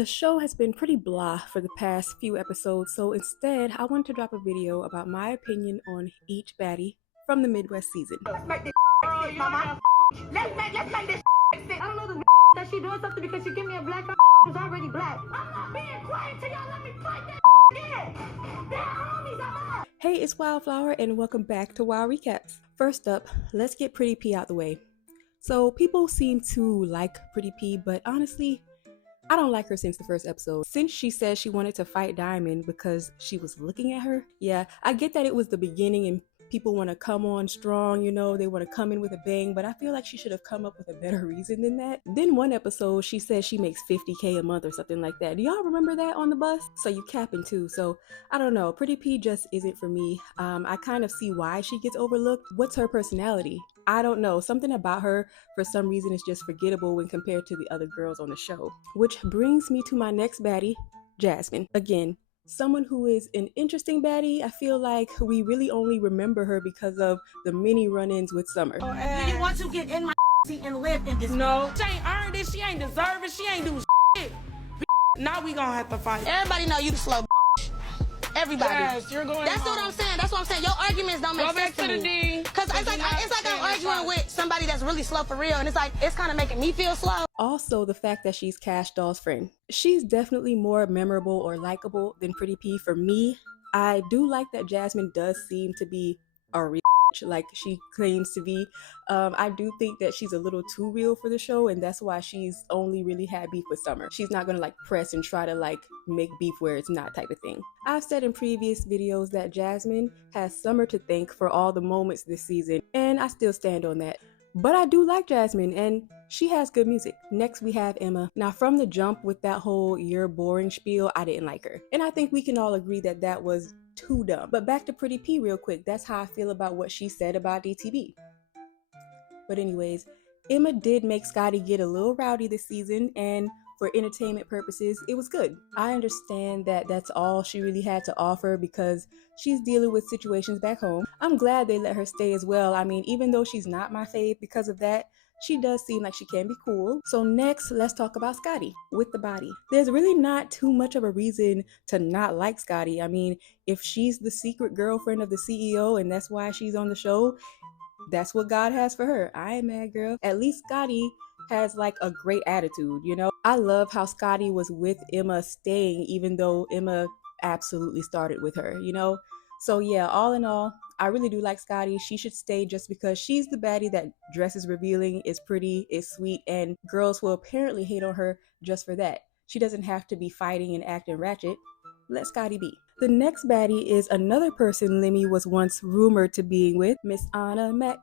The show has been pretty blah for the past few episodes, so instead, I wanted to drop a video about my opinion on each baddie from the Midwest season. Let's make this fit, mama. Let's make this fit. I don't know this that she doing something because she give me a black who's already black. I'm not being quiet till y'all let me fight that in. They're homies, I'm out. Hey, it's Wildflower, and welcome back to Wild Recaps. First up, let's get Pretty P out the way. So people seem to like Pretty P, but honestly, I don't like her since the first episode. Since she said she wanted to fight Diamond because she was looking at her. Yeah, I get that it was the beginning and people want to come on strong, you know, they want to come in with a bang, but I feel like she should have come up with a better reason than that. Then one episode, she said she makes $50K a month or something like that. Do y'all remember that on the bus? So you capping too. So I don't know. Pretty P just isn't for me. I kind of see why she gets overlooked. What's her personality? I don't know. Something about her, for some reason, is just forgettable when compared to the other girls on the show. Which brings me to my next baddie, Jasmine. Again, someone who is an interesting baddie. I feel like we really only remember her because of the many run-ins with Summer. Do you want to get in my seat and live in this? No. She ain't earned it. She ain't deserve it. She ain't do shit. Now we gonna have to fight. Everybody know you the slow. Everybody. Yes, you're going That's home. what I'm saying. That's what I'm saying. Your arguments don't make Go sense back to the me. D. Because it's like I'm arguing with somebody that's really slow for real, and it's like it's kind of making me feel slow. Also, the fact that she's Cash Doll's friend. She's definitely more memorable or likable than Pretty P for me. I do like that Jasmine does seem to be a real like she claims to be. I do think that she's a little too real for the show, and that's why she's only really had beef with Summer. She's not gonna like press and try to like make beef where it's not type of thing. I've said in previous videos that Jasmine has Summer to thank for all the moments this season, and I still stand on that. But I do like Jasmine, and she has good music. Next, we have Emma. Now, from the jump with that whole "you're boring" spiel, I didn't like her. And I think we can all agree that that was too dumb. But back to Pretty P real quick. That's how I feel about what she said about DTV. But anyways, Emma did make Scotty get a little rowdy this season, and for entertainment purposes, it was good. I understand that that's all she really had to offer because she's dealing with situations back home. I'm glad they let her stay as well. I mean, even though she's not my fave because of that, she does seem like she can be cool. So next, let's talk about Scotty with the body. There's really not too much of a reason to not like Scotty. I mean, if she's the secret girlfriend of the CEO and that's why she's on the show, that's what God has for her. I ain't mad, girl. At least Scotty has like a great attitude, you know? I love how Scotty was with Emma staying even though Emma absolutely started with her, you know? So yeah, all in all, I really do like Scotty. She should stay just because she's the baddie that dresses revealing, is pretty, is sweet, and girls will apparently hate on her just for that. She doesn't have to be fighting and acting ratchet. Let Scotty be. The next baddie is another person Lemmy was once rumored to being with, Miss Anna Mac.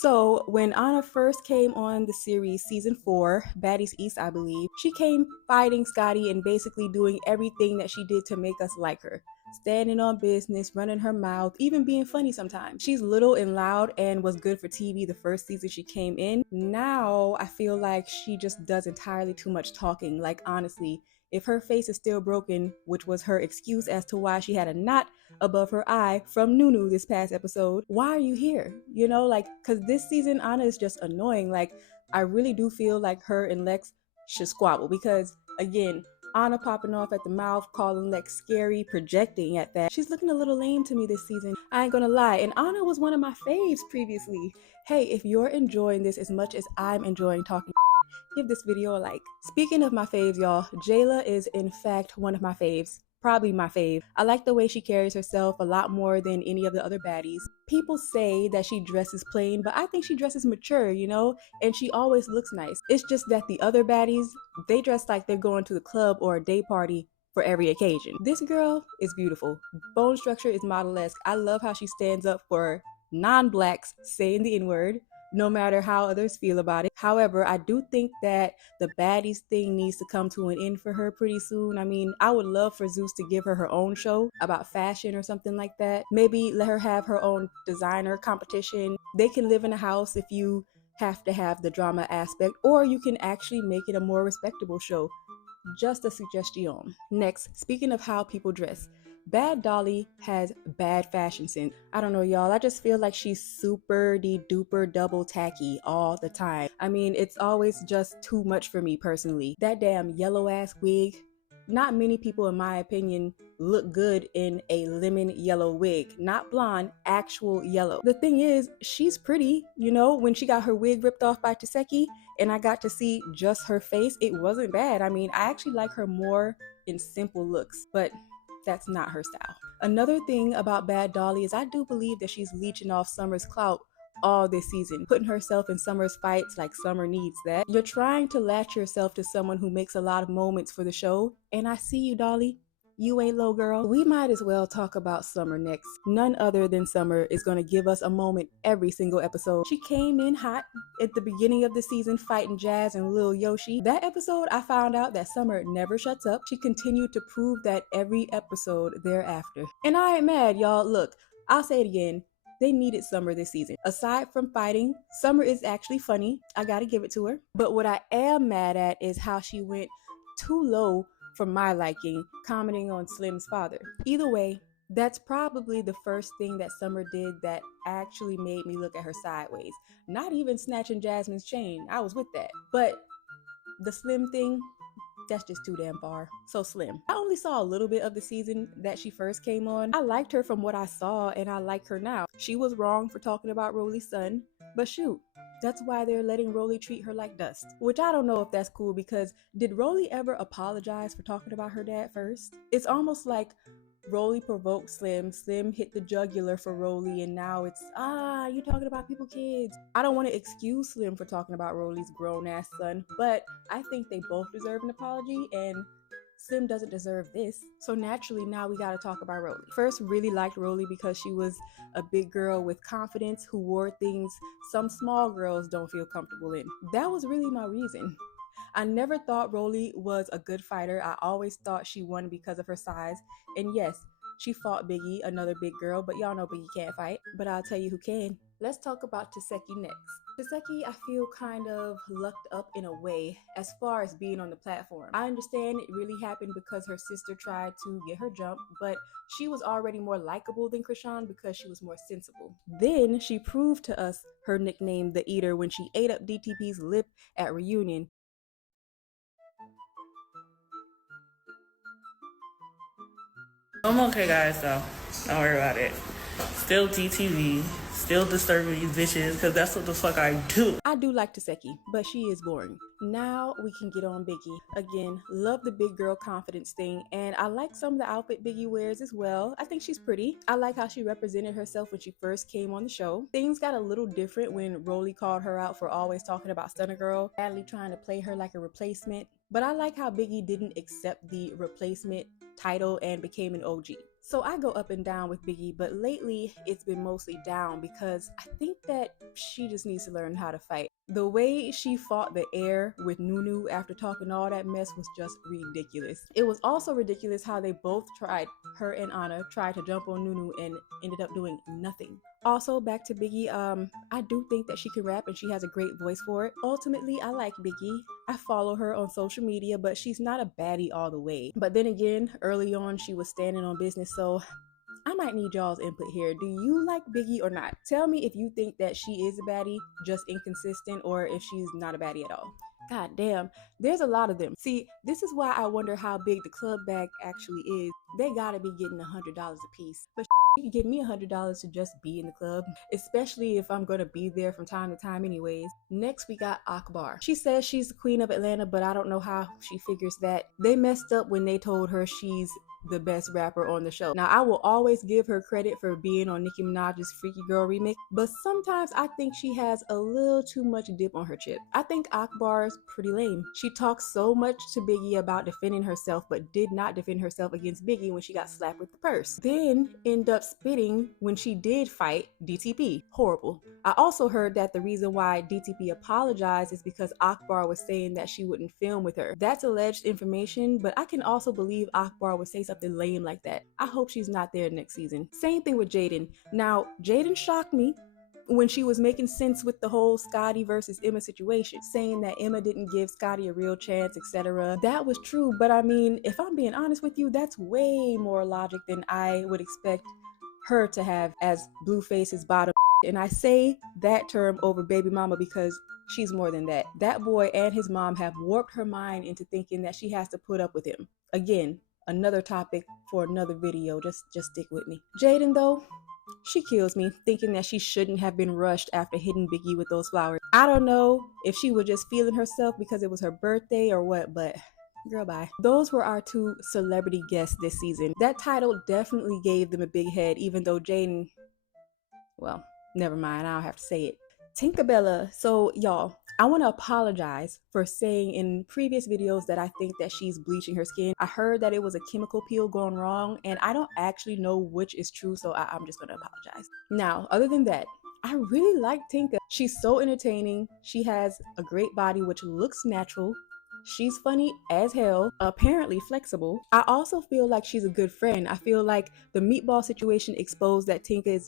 So when Anna first came on the series season 4, Baddies East I believe, she came fighting Scotty and basically doing everything that she did to make us like her. Standing on business, running her mouth, even being funny sometimes. She's little and loud and was good for TV the first season she came in. Now I feel like she just does entirely too much talking. Like honestly, if her face is still broken, which was her excuse as to why she had a knot above her eye from Nunu this past episode, why are you here? You know, like, cause this season Anna is just annoying. Like, I really do feel like her and Lex should squabble because, again, Anna popping off at the mouth, calling Lex scary, projecting at that. She's looking a little lame to me this season. I ain't gonna lie, and Anna was one of my faves previously. Hey, if you're enjoying this as much as I'm enjoying talking, give this video a like. Speaking of my faves, y'all, Jayla is in fact one of my faves. Probably my fave. I like the way she carries herself a lot more than any of the other baddies. People say that she dresses plain, but I think she dresses mature, you know? And she always looks nice. It's just that the other baddies, they dress like they're going to the club or a day party for every occasion. This girl is beautiful. Bone structure is model-esque. I love how she stands up for non-blacks saying the N-word, no matter how others feel about it. However, I do think that the baddies thing needs to come to an end for her pretty soon. I mean, I would love for Zeus to give her her own show about fashion or something like that. Maybe let her have her own designer competition. They can live in a house if you have to have the drama aspect, or you can actually make it a more respectable show. Just a suggestion. Next, speaking of how people dress, Bad Dolly has bad fashion sense. I don't know, y'all. I just feel like she's super duper double tacky all the time. I mean, it's always just too much for me personally. That damn yellow ass wig. Not many people, in my opinion, look good in a lemon yellow wig. Not blonde, actual yellow. The thing is, she's pretty. You know, when she got her wig ripped off by Tesehki and I got to see just her face, it wasn't bad. I mean, I actually like her more in simple looks, but that's not her style. Another thing about Bad Dolly is I do believe that she's leeching off Summer's clout all this season, putting herself in Summer's fights like Summer needs that. You're trying to latch yourself to someone who makes a lot of moments for the show, and I see you, Dolly. You ain't low, girl. We might as well talk about Summer next. None other than Summer is going to give us a moment every single episode. She came in hot at the beginning of the season fighting Jazz and Lil Yoshi. That episode, I found out that Summer never shuts up. She continued to prove that every episode thereafter. And I ain't mad, y'all. Look, I'll say it again. They needed Summer this season. Aside from fighting, Summer is actually funny. I gotta give it to her. But what I am mad at is how she went too low for my liking, commenting on Slim's father. Either way, that's probably the first thing that Summer did that actually made me look at her sideways. Not even snatching Jasmine's chain. I was with that. But the Slim thing, that's just too damn far. So Slim. I only saw a little bit of the season that she first came on. I liked her from what I saw, and I like her now. She was wrong for talking about Roelly's son, but shoot, that's why they're letting Roelly treat her like dust. Which I don't know if that's cool, because did Roelly ever apologize for talking about her dad first? It's almost like Roelly provoked Slim, Slim hit the jugular for Roelly, and now it's, you talking about people kids. I don't want to excuse Slim for talking about Roelly's grown-ass son, but I think they both deserve an apology, and Slim doesn't deserve this. So naturally, now we gotta talk about Roelly. First, really liked Roelly because she was a big girl with confidence who wore things some small girls don't feel comfortable in. That was really my reason. I never thought Roelly was a good fighter. I always thought she won because of her size. And yes, she fought Biggie, another big girl, but y'all know Biggie can't fight. But I'll tell you who can. Let's talk about Tesehki next. Tesehki, I feel kind of lucked up in a way as far as being on the platform. I understand it really happened because her sister tried to get her jump, but she was already more likable than Krishan because she was more sensible. Then she proved to us her nickname, the Eater, when she ate up DTP's lip at reunion. I'm okay, guys, though. Don't worry about it. Still DTV, still disturbing these bitches, because that's what the fuck I do. I do like Tesehki, but she is boring. Now we can get on Biggie. Again, love the big girl confidence thing, and I like some of the outfit Biggie wears as well. I think she's pretty. I like how she represented herself when she first came on the show. Things got a little different when Roelly called her out for always talking about Stunner Girl, badly trying to play her like a replacement. But I like how Biggie didn't accept the replacement title and became an OG. So I go up and down with Biggie, but lately it's been mostly down because I think that she just needs to learn how to fight. The way she fought the air with Nunu after talking all that mess was just ridiculous. It was also ridiculous how they both tried, her and Anna tried to jump on Nunu and ended up doing nothing. Also, back to Biggie, I do think that she can rap and she has a great voice for it. Ultimately, I like Biggie. I follow her on social media, but she's not a baddie all the way. But then again, early on, she was standing on business, so I might need y'all's input here. Do you like Biggie or not? Tell me if you think that she is a baddie, just inconsistent, or if she's not a baddie at all. God damn, there's a lot of them. See, this is why I wonder how big the club bag actually is. They gotta be getting $100 a piece. But you can give me $100 to just be in the club, especially if I'm gonna be there from time to time anyways. Next, we got Akbar. She says she's the queen of Atlanta, but I don't know how she figures that. They messed up when they told her she's the best rapper on the show. Now, I will always give her credit for being on Nicki Minaj's Freaky Girl remix, but sometimes I think she has a little too much dip on her chip. I think Akbar is pretty lame. She talks so much to Biggie about defending herself, but did not defend herself against Biggie when she got slapped with the purse. Then end up spitting when she did fight DTP. Horrible. I also heard that the reason why DTP apologized is because Akbar was saying that she wouldn't film with her. That's alleged information, but I can also believe Akbar would say something lame like that. I hope she's not there next season. Same thing with Jaden. Now, Jaden shocked me when she was making sense with the whole Scotty versus Emma situation, saying that Emma didn't give Scotty a real chance, etc. That was true, but I mean, if I'm being honest with you, that's way more logic than I would expect her to have as Blueface's bottom. And I say that term over baby mama because she's more than that. That boy and his mom have warped her mind into thinking that she has to put up with him. Again, another topic for another video. Just stick with me. Jaden, though, she kills me, thinking that she shouldn't have been rushed after hitting Biggie with those flowers. I don't know if she was just feeling herself because it was her birthday or what, but girl, bye. Those were our two celebrity guests this season. That title definitely gave them a big head, even though Jaden, well, never mind, I don't have to say it. Tinka Bella. So y'all, I want to apologize for saying in previous videos that I think that she's bleaching her skin. I heard that it was a chemical peel going wrong, and I don't actually know which is true, so I'm just going to apologize. Now, other than that, I really like Tinka. She's so entertaining. She has a great body, which looks natural. She's funny as hell, apparently flexible. I also feel like she's a good friend. I feel like the meatball situation exposed that Tinka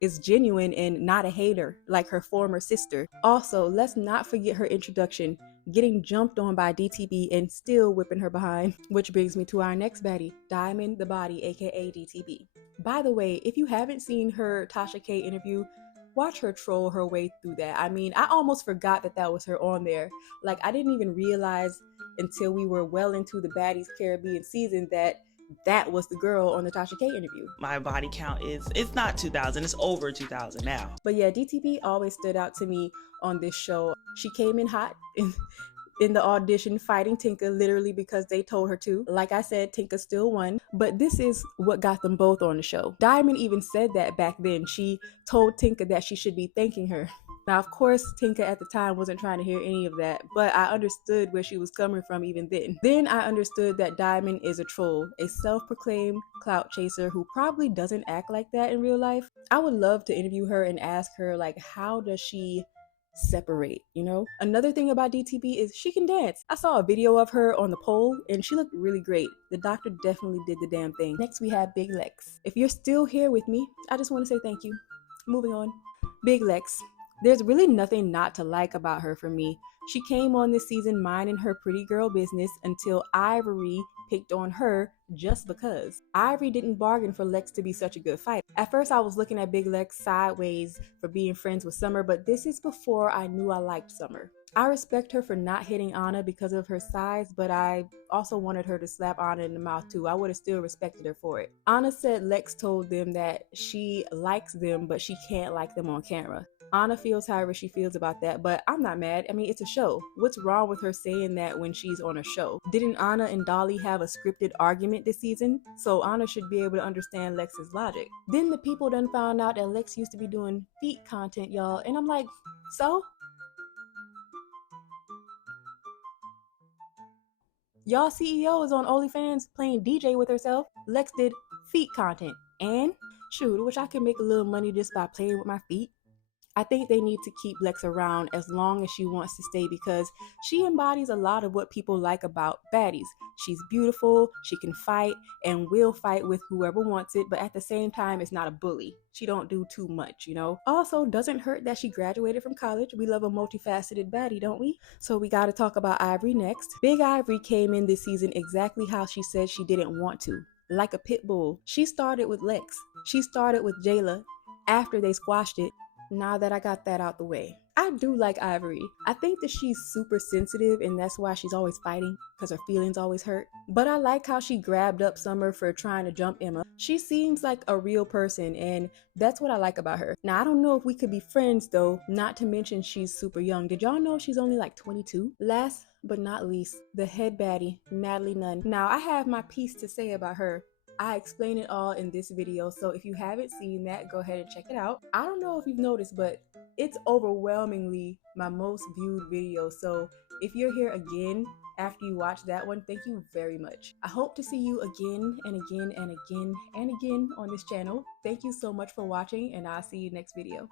is genuine and not a hater like her former sister. Also, let's not forget her introduction, getting jumped on by DTB and still whipping her behind. Which brings me to our next baddie, Diamond the Body, aka DTB. By the way, if you haven't seen her Tasha K interview, watch her troll her way through that. I mean, I almost forgot that was her on there. Like, I didn't even realize until we were well into the Baddies Caribbean season that was the girl on the Tasha K interview. My body count it's not 2,000, it's over 2,000 now. But yeah, DTB always stood out to me on this show. She came in hot in the audition, fighting Tinka literally because they told her to. Like I said, Tinka still won, but this is what got them both on the show. Diamond even said that back then. She told Tinka that she should be thanking her. Now, of course, Tinka at the time wasn't trying to hear any of that, but I understood where she was coming from even then. Then I understood that Diamond is a troll, a self-proclaimed clout chaser who probably doesn't act like that in real life. I would love to interview her and ask her, like, how does she separate, you know? Another thing about DTB is she can dance. I saw a video of her on the pole and she looked really great. The doctor definitely did the damn thing. Next we have Big Lex. If you're still here with me, I just want to say thank you. Moving on. Big Lex. There's really nothing not to like about her for me. She came on this season minding her pretty girl business until Ivory picked on her just because. Ivory didn't bargain for Lex to be such a good fighter. At first I was looking at Big Lex sideways for being friends with Summer, but this is before I knew I liked Summer. I respect her for not hitting Anna because of her size, but I also wanted her to slap Anna in the mouth too. I would have still respected her for it. Anna said Lex told them that she likes them, but she can't like them on camera. Anna feels however she feels about that, but I'm not mad. I mean, it's a show. What's wrong with her saying that when she's on a show? Didn't Anna and Dolly have a scripted argument this season? So Anna should be able to understand Lex's logic. Then the people done found out that Lex used to be doing feet content, y'all, and I'm like, so? Y'all CEO is on OnlyFans playing DJ with herself. Lex did feet content, and shoot, wish I could make a little money just by playing with my feet. I think they need to keep Lex around as long as she wants to stay because she embodies a lot of what people like about baddies. She's beautiful, she can fight, and will fight with whoever wants it, but at the same time, it's not a bully. She don't do too much, you know? Also, doesn't hurt that she graduated from college. We love a multifaceted baddie, don't we? So we gotta talk about Ivory next. Big Ivory came in this season exactly how she said she didn't want to. Like a pit bull. She started with Lex. She started with Jayla after they squashed it. Now that I got that out the way. I do like Ivory. I think that she's super sensitive and that's why she's always fighting because her feelings always hurt. But I like how she grabbed up Summer for trying to jump Emma. She seems like a real person and that's what I like about her. Now I don't know if we could be friends though, not to mention she's super young. Did y'all know she's only like 22? Last but not least, the head baddie, Natalie Nunn. Now I have my piece to say about her. I explain it all in this video, so if you haven't seen that, go ahead and check it out. I don't know if you've noticed, but it's overwhelmingly my most viewed video, so if you're here again after you watch that one, thank you very much. I hope to see you again and again and again and again on this channel. Thank you so much for watching, and I'll see you next video.